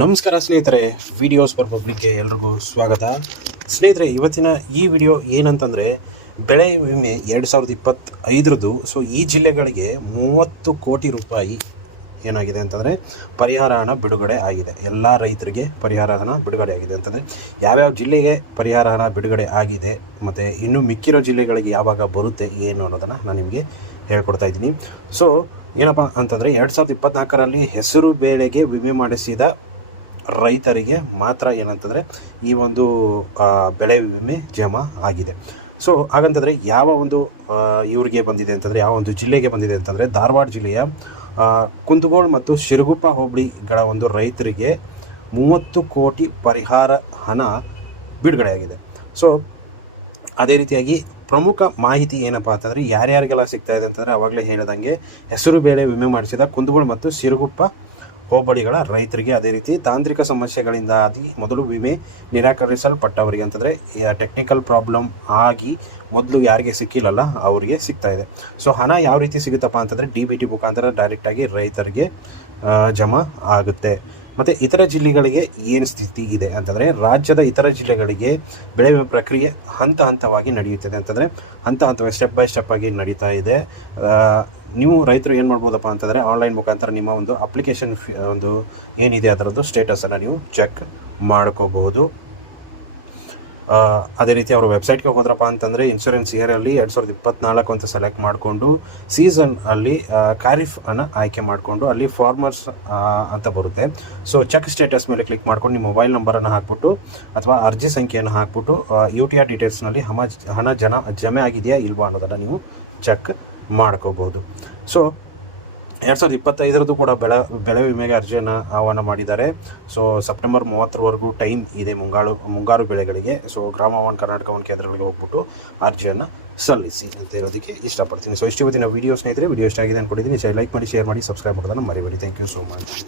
ನಮಸ್ಕಾರ ಸ್ನೇಹಿತರೆ videos for ಪಬ್ಲಿಕ್ಗೆ ಎಲ್ರಿಗೂ ಸ್ವಾಗತ. ಸ್ನೇಹಿತರೆ, ಇವತ್ತಿನ ಈ ವಿಡಿಯೋ ಏನಂತಂದರೆ, ಬೆಳೆ ವಿಮೆ ಎರಡು ಸಾವಿರದ ಇಪ್ಪತ್ತೈದರದ್ದು ಸೊ ಈ ಜಿಲ್ಲೆಗಳಿಗೆ ಮೂವತ್ತು ಕೋಟಿ ರೂಪಾಯಿ ಏನಾಗಿದೆ ಅಂತಂದರೆ, ಪರಿಹಾರ ಹಣ ಬಿಡುಗಡೆ ಆಗಿದೆ. ಎಲ್ಲ ರೈತರಿಗೆ ಪರಿಹಾರ ಹಣ ಬಿಡುಗಡೆ ಆಗಿದೆ ಅಂತಂದರೆ, ಯಾವ್ಯಾವ ಜಿಲ್ಲೆಗೆ ಪರಿಹಾರ ಹಣ ಬಿಡುಗಡೆ ಆಗಿದೆ, ಮತ್ತು ಇನ್ನು ಮಿಕ್ಕಿರೋ ಜಿಲ್ಲೆಗಳಿಗೆ ಯಾವಾಗ ಬರುತ್ತೆ, ಏನು ಅನ್ನೋದನ್ನು ನಾನು ನಿಮಗೆ ಹೇಳ್ಕೊಡ್ತಾ ಇದ್ದೀನಿ. ಸೊ ಏನಪ್ಪ ಅಂತಂದರೆ, ಎರಡು ಸಾವಿರದ ಇಪ್ಪತ್ತ್ನಾಲ್ಕರಲ್ಲಿ ಹೆಸರು ಬೇಳೆಗೆ ವಿಮೆ ಮಾಡಿಸಿದ ರೈತರಿಗೆ ಮಾತ್ರ ಏನಂತಂದರೆ ಈ ಒಂದು ಬೆಳೆ ವಿಮೆ ಜಮಾ ಆಗಿದೆ. ಸೊ ಹಾಗಂತಂದರೆ ಯಾವ ಒಂದು ಇವರಿಗೆ ಬಂದಿದೆ ಅಂತಂದರೆ, ಯಾವ ಒಂದು ಜಿಲ್ಲೆಗೆ ಬಂದಿದೆ ಅಂತಂದರೆ ಧಾರವಾಡ ಜಿಲ್ಲೆಯ ಕುಂದಗೋಳ ಮತ್ತು ಶಿರಗುಪ್ಪ ಹೋಬಳಿಗಳ ಒಂದು ರೈತರಿಗೆ ಮೂವತ್ತು ಕೋಟಿ ಪರಿಹಾರ ಹಣ ಬಿಡುಗಡೆಯಾಗಿದೆ. ಸೊ ಅದೇ ರೀತಿಯಾಗಿ ಪ್ರಮುಖ ಮಾಹಿತಿ ಏನಪ್ಪಾ ಅಂತಂದರೆ, ಯಾರ್ಯಾರಿಗೆಲ್ಲ ಸಿಗ್ತಾ ಇದೆ ಅಂತಂದರೆ, ಅವಾಗಲೇ ಹೇಳಿದಂಗೆ ಹೆಸರು ಬೇಳೆ ವಿಮೆ ಮಾಡಿಸಿದ ಕುಂದಗೋಳ್ ಮತ್ತು ಸಿರುಗುಪ್ಪ ಹೋಬಳಿಗಳ ರೈತರಿಗೆ ಅದೇ ರೀತಿ ತಾಂತ್ರಿಕ ಸಮಸ್ಯೆಗಳಿಂದಾಗಿ ಮೊದಲು ವಿಮೆ ನಿರಾಕರಿಸಲ್ಪಟ್ಟವರಿಗೆ ಅಂತಂದರೆ ಟೆಕ್ನಿಕಲ್ ಪ್ರಾಬ್ಲಮ್ ಆಗಿ ಮೊದಲು ಯಾರಿಗೆ ಸಿಕ್ಕಿಲ್ಲಲ್ಲ, ಅವರಿಗೆ ಸಿಗ್ತಾ ಇದೆ. ಸೊ ಹಣ ಯಾವ ರೀತಿ ಸಿಗುತ್ತಪ್ಪ ಅಂತಂದರೆ ಡಿ ಬಿ ಟಿ ಮುಖಾಂತರ ಡೈರೆಕ್ಟಾಗಿ ರೈತರಿಗೆ ಜಮಾ ಆಗುತ್ತೆ. ಮತ್ತು ಇತರ ಜಿಲ್ಲೆಗಳಿಗೆ ಏನು ಸ್ಥಿತಿ ಇದೆ ಅಂತಂದರೆ ರಾಜ್ಯದ ಇತರ ಜಿಲ್ಲೆಗಳಿಗೆ ಬೆಳೆ ವಿಮೆ ಪ್ರಕ್ರಿಯೆ ಹಂತ ಹಂತವಾಗಿ ನಡೆಯುತ್ತದೆ ಅಂತಂದರೆ ಹಂತ ಹಂತವಾಗಿ ಸ್ಟೆಪ್ ಬೈ ಸ್ಟೆಪ್ ಆಗಿ ನಡೀತಾ ಇದೆ. ನೀವು ರೈತರು ಏನು ಮಾಡ್ಬೋದಪ್ಪ ಅಂತಂದರೆ ಆನ್ಲೈನ್ ಮುಖಾಂತರ ನಿಮ್ಮ ಒಂದು ಅಪ್ಲಿಕೇಶನ್ ಒಂದು ಏನಿದೆ ಅದರದ್ದು ಸ್ಟೇಟಸನ್ನು ನೀವು ಚೆಕ್ ಮಾಡ್ಕೋಬಹುದು. ಅದೇ ರೀತಿ ಅವ್ರ ವೆಬ್ಸೈಟ್ಗೆ ಹೋದ್ರಪ್ಪ ಅಂತಂದರೆ ಇನ್ಶೂರೆನ್ಸ್ ಇಯರಲ್ಲಿ ಎರಡು ಸಾವಿರದ ಇಪ್ಪತ್ನಾಲ್ಕು ಅಂತ ಸೆಲೆಕ್ಟ್ ಮಾಡಿಕೊಂಡು ಸೀಸನ್ ಅಲ್ಲಿ ಖಾರಿಫ್ ಅನ್ನು ಆಯ್ಕೆ ಮಾಡಿಕೊಂಡು ಅಲ್ಲಿ ಫಾರ್ಮರ್ಸ್ ಅಂತ ಬರುತ್ತೆ. ಸೊ ಚೆಕ್ ಸ್ಟೇಟಸ್ ಮೇಲೆ ಕ್ಲಿಕ್ ಮಾಡ್ಕೊಂಡು ನಿಮ್ಮ ಮೊಬೈಲ್ ನಂಬರನ್ನು ಹಾಕ್ಬಿಟ್ಟು ಅಥವಾ ಅರ್ಜಿ ಸಂಖ್ಯೆಯನ್ನು ಹಾಕ್ಬಿಟ್ಟು ಯು ಟಿ ಆರ್ ಡೀಟೇಲ್ಸ್ನಲ್ಲಿ ಹಮ, ಹಣ ಜನ, ಜಮೆ ಆಗಿದೆಯಾ ಇಲ್ವಾ ಅನ್ನೋದನ್ನು ನೀವು ಚೆಕ್ ಮಾಡ್ಕೋಬಹುದು. ಸೊ ಎರಡು ಸಾವಿರದ ಇಪ್ಪತ್ತೈದರದ್ದು ಕೂಡ ಬೆಳೆ ಬೆಳೆ ವಿಮೆಗೆ ಅರ್ಜಿಯನ್ನು ಆಹ್ವಾನ ಮಾಡಿದ್ದಾರೆ. ಸೊ ಸೆಪ್ಟೆಂಬರ್ ಮೂವತ್ತರವರೆಗೂ ಟೈಮ್ ಇದೆ ಮುಂಗಾರು ಮುಂಗಾರು ಬೆಳೆಗಳಿಗೆ. ಸೊ ಗ್ರಾಮ ಒನ್ ಕರ್ನಾಟಕ ಒನ್ ಕೇಂದ್ರಗಳಿಗೆ ಹೋಗ್ಬಿಟ್ಟು ಅರ್ಜಿಯನ್ನು ಸಲ್ಲಿಸಿ ಅಂತ ಹೇಳೋದಕ್ಕೆ ಇಷ್ಟಪಡ್ತೀನಿ. ಸೊ ಇಷ್ಟು ಇವತ್ತಿನ ವಿಡಿಯೋ ಸ್ನೇಹಿತರೆ. ವೀಡಿಯೋ ಇಷ್ಟ ಆಗಿದೆ ಅಂದ್ಕೊಂಡಿದ್ದೀನಿ ಲೈಕ್ ಮಾಡಿ ಶೇರ್ ಮಾಡಿ ಸಬ್ಸ್ಕ್ರೈಬ್ ಮಾಡೋದನ್ನು ಮರಿಬೇಡಿ. Thank you so much